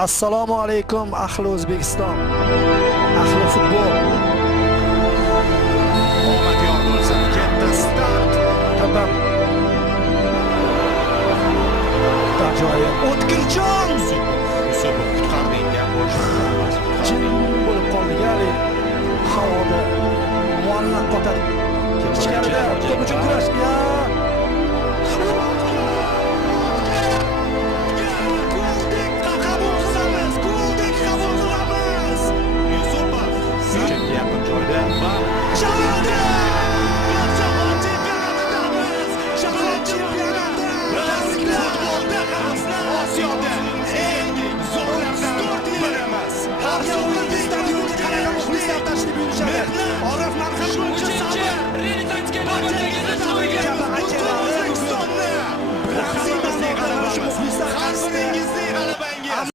Assalomu alaykum ahli O'zbekiston. Ahli futbol. Omad yor bo'lsin. Katta start. Tamam. Ajoyib. O'tkirjon.